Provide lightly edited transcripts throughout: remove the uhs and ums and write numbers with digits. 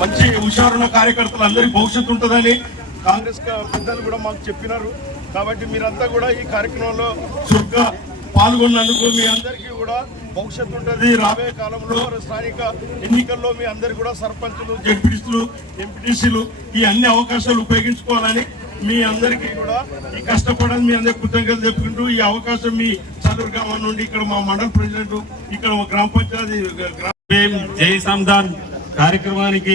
మంచి హుషారున్న కార్యకర్తలు అందరికీ భవిష్యత్తు ఉంటుందని కాంగ్రెస్ పెద్దలు కూడా మాకు చెప్పినారు. కాబట్టి మీరంతా కూడా ఈ కార్యక్రమంలో చురుగ్గా పాల్గొన్నందుకు మీ అందరికీ కూడా భవిష్యత్తు ఉంటుంది. రాబోయే కాలంలో స్థానిక ఎన్నికల్లో మీ అందరికీ కూడా సర్పంచులు, జడ్పీటీసీలు, ఎంపీటీసీలు ఈ అన్ని అవకాశాలు ఉపయోగించుకోవాలని మీ అందరికీ కూడా ఈ కష్టపడాలని మీ అందరికీ కృతజ్ఞతలు చెప్పుకుంటూ ఈ అవకాశం మీ చదువు గ్రామం నుండి ఇక్కడ మా మండల ప్రెసిడెంట్, ఇక్కడ గ్రామ పంచాయతీ జై సంధాన్ కార్యక్రమానికి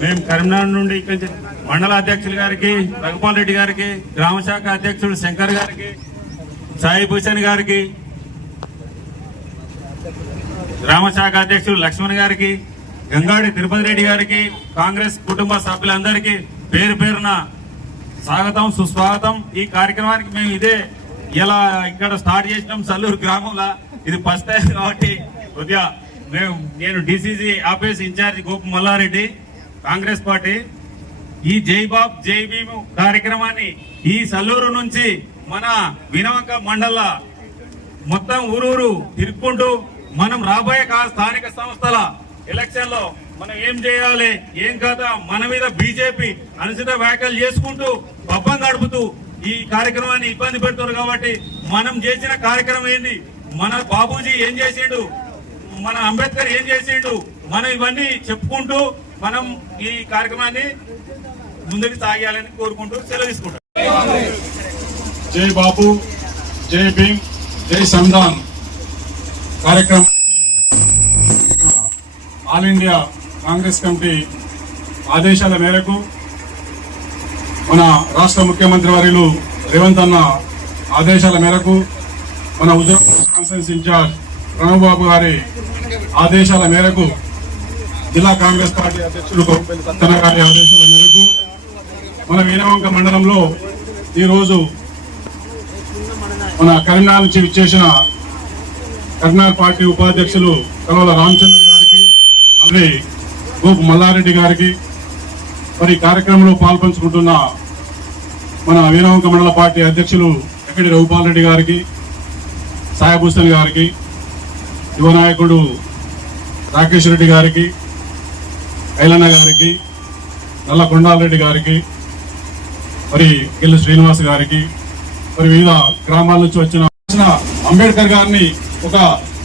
మేము కరీంనగర్ నుండి ఇక్కడ మండల అధ్యక్షులు గారికి, రఘుపాల్ రెడ్డి గారికి, గ్రామ శాఖ అధ్యక్షుడు శంకర్ గారికి, సాయి భూషణ్ గారికి, గ్రామ శాఖ అధ్యక్షుడు లక్ష్మణ్ గారికి, గంగాడి తిరుపతి రెడ్డి గారికి, కాంగ్రెస్ కుటుంబ సభ్యులందరికీ పేరు పేరున స్వాగతం, సుస్వాగతం. ఈ కార్యక్రమానికి మేము ఇదే ఇలా ఇక్కడ స్టార్ట్ చేసినాం సల్లూరు గ్రామంలో. ఇది ఫస్ట్ టైం కాబట్టి కొద్దిగా నేను DCC office incharge Gopu Mallareddy, Congress party. ఈ జై బాబ్ జై భీము కార్యక్రమాన్ని ఈ సల్లూరు నుంచి మన వినవంక మండల మొత్తం ఊరూరు తిరుక్కుంటూ మనం రాబోయే స్థానిక సంస్థల ఎలక్షన్ లో మనం ఏం చేయాలి, ఏం కాదా, మన మీద బీజేపీ అనుచిత వ్యాఖ్యలు చేసుకుంటూ పబ్బం గడుపుతూ ఈ కార్యక్రమాన్ని ఇబ్బంది పెడుతున్నారు. కాబట్టి మనం చేసిన కార్యక్రమం ఏంది, మన బాబూజీ ఏం చేసిండు, మన అంబేద్కర్ ఏం చేసిండు, మనం ఇవన్నీ చెప్పుకుంటూ మనం ఈ కార్యక్రమాన్ని ముందుకు సాగాలని కోరుకుంటూ సెలవు తీసుకుంటాం. జై బాబు, జై భీమ్, జై సంధాన్ కార్యక్రమం ఆల్ ఇండియా కాంగ్రెస్ కమిటీ ఆదేశాల మేరకు మన రాష్ట్ర ముఖ్యమంత్రి వర్యులు రేవంత్ అన్న ఆదేశాల మేరకు మన హుజూరాబాద్ కాన్స్టిట్యూన్సీ ఇన్ఛార్జ్ ప్రణవ్ బాబు గారి ఆదేశాల మేరకు జిల్లా కాంగ్రెస్ పార్టీ అధ్యక్షులు తన గారి ఆదేశాల మేరకు మన వీరవంక మండలంలో ఈరోజు మన కరీంనగర్ నుంచి విచ్చేసిన కరీంనగర్ పార్టీ ఉపాధ్యక్షులు కల్వల రామచంద్ర గారికి, అలాగే గోపు మల్లారెడ్డి గారికి, మరి కార్యక్రమంలో పాల్పంచుకుంటున్న మన వీరవంక మండల పార్టీ అధ్యక్షులు ఎక్కడి రఘుపాల్ రెడ్డి గారికి, సాయి భూషణ్ గారికి, యువ నాయకుడు రాకేష్ రెడ్డి గారికి, ఐలన్న గారికి, నల్ల కొండాలరెడ్డి గారికి, మరి గిల్లు శ్రీనివాస్ గారికి, మరి వివిధ గ్రామాల నుంచి వచ్చిన అంబేద్కర్ గారిని ఒక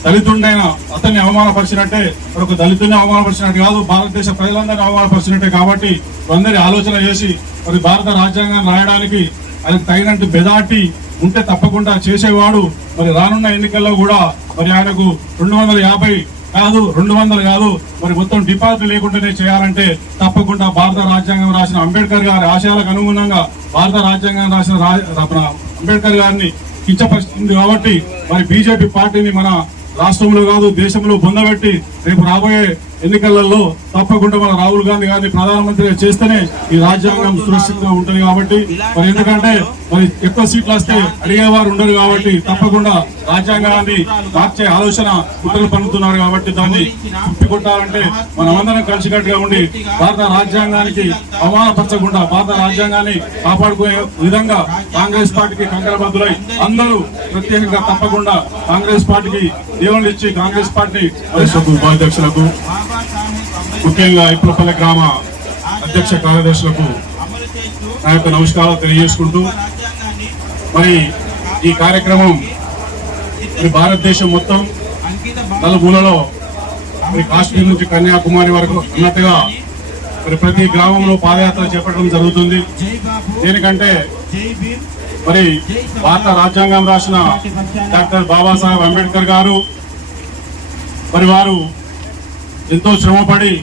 దళితుండైన అతన్ని అవమానపరిచినట్టే, మరి ఒక దళితుడిని అవమానపరిచినట్టు కాదు, భారతదేశ ప్రజలందరినీ అవమానపరిచినట్టే. కాబట్టి అందరి ఆలోచన చేసి మరి భారత రాజ్యాంగాన్ని రాయడానికి ఆయనకు తగినట్టు బెదాటి ఉంటే తప్పకుండా చేసేవాడు. మరి రానున్న ఎన్నికల్లో కూడా మరి ఆయనకు 250 కాదు, 200 కాదు, మరి మొత్తం డిపాజిట్ లేకుండానే చేయాలంటే తప్పకుండా భారత రాజ్యాంగం రాసిన అంబేద్కర్ గారి ఆశయాలకు అనుగుణంగా భారత రాజ్యాంగం రాసిన అంబేద్కర్ గారిని కించపరుస్తుంది. కాబట్టి మరి బీజేపీ పార్టీని మన రాష్ట్రంలో కాదు దేశంలో బొందబెట్టి రేపు రాబోయే ఎన్నికలలో తప్పకుండా మన రాహుల్ గాంధీ గారిని ప్రధానమంత్రిగా చేస్తేనే ఈ రాజ్యాంగం సురక్షితంగా ఉంటుంది. కాబట్టి మరి ఎందుకంటే మరి ఎక్కువ సీట్లు వస్తే అడిగేవారు ఉండరు. కాబట్టి తప్పకుండా రాజ్యాంగాన్ని మార్చే ఆలోచన కుట్రలు పన్నుతున్నారు. కాబట్టి దాన్ని తిప్పికొట్టాలంటే మనమందరం కలిసికట్టుగా ఉండి భారత రాజ్యాంగానికి అవమానపరచకుండా భారత రాజ్యాంగాన్ని కాపాడుకునే విధంగా కాంగ్రెస్ పార్టీకి కంకణబద్దులై అందరూ ప్రత్యేకంగా తప్పకుండా కాంగ్రెస్ పార్టీకి దేవుళ్ళు ఇచ్చి కాంగ్రెస్ పార్టీ ఉపాధ్యక్షులకు, ముఖ్యంగా ఇప్పులపల్లి గ్రామ అధ్యక్ష కార్యదర్శులకు నా యొక్క నమస్కారాలు తెలియజేసుకుంటూ మరి ఈ కార్యక్రమం మరి భారతదేశం మొత్తం నలుమూలలో మరి కాశ్మీర్ నుంచి కన్యాకుమారి వరకు అన్నట్టుగా మరి ప్రతి గ్రామంలో పాదయాత్ర చేపట్టడం జరుగుతుంది. దేనికంటే మరి భారత రాజ్యాంగం రాసిన డాక్టర్ బాబాసాహెబ్ అంబేద్కర్ గారు మరి వారు ఎంతో శ్రమపడి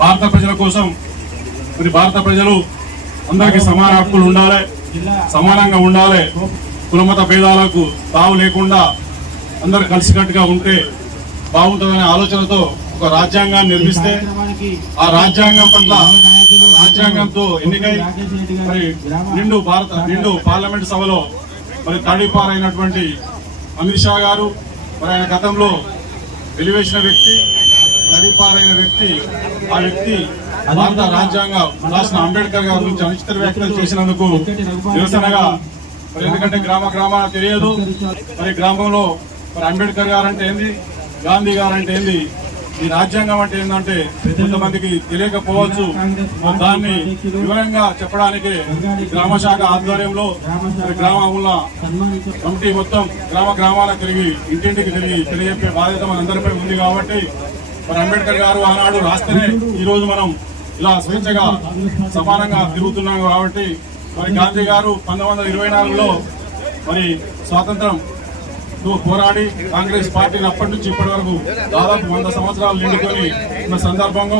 భారత ప్రజల కోసం మరి భారత ప్రజలు అందరికీ సమాన హక్కులు ఉండాలి, సమానంగా ఉండాలి, కులమత భేదాలకు తావు లేకుండా అందరు కలిసికట్టుగా ఉంటే బాగుంటుందనే ఆలోచనతో ఒక రాజ్యాంగాన్ని నిర్మిస్తే ఆ రాజ్యాంగం పట్ల రాజ్యాంగంతో ఎన్నికై మరి నిండు పార్లమెంట్ సభలో మరి తడిపారైనటువంటి అమిత్ షా గారు మరి ఆయన గతంలో వెలివేసిన వ్యక్తి, తడిపారైన వ్యక్తి, ఆ వ్యక్తి భారత రాజ్యాంగం రాసిన అంబేద్కర్ గారి గురించి అనుచిత వ్యాఖ్యలు చేసినందుకు నిరసనగా మరి ఎందుకంటే గ్రామాన తెలియదు మరి గ్రామంలో మరి అంబేద్కర్ గారు అంటే ఏంది, గాంధీ గారు అంటే ఏంది, ఈ రాజ్యాంగం అంటే ఏంటంటే కొంతమందికి తెలియకపోవచ్చు. దాన్ని వివరంగా చెప్పడానికి గ్రామ శాఖ ఆధ్వర్యంలో గ్రామంలో కమిటీ మొత్తం గ్రామాలకు తిరిగి ఇంటింటికి తిరిగి తెలియజెప్పే బాధ్యత మన అందరిపై ఉంది. కాబట్టి మరి అంబేద్కర్ గారు ఆనాడు రాస్తేనే ఈ రోజు మనం ఇలా స్వేచ్ఛగా సమానంగా తిరుగుతున్నాం. కాబట్టి మరి గాంధీ గారు 1924లో మరి స్వాతంత్రం పోరాడి కాంగ్రెస్ పార్టీని అప్పటి నుంచి ఇప్పటి వరకు దాదాపు 100 సంవత్సరాలు నిండుకొని ఉన్న సందర్భంగా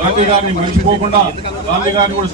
గాంధీ గారిని మర్చిపోకుండా గాంధీ గారిని కూడా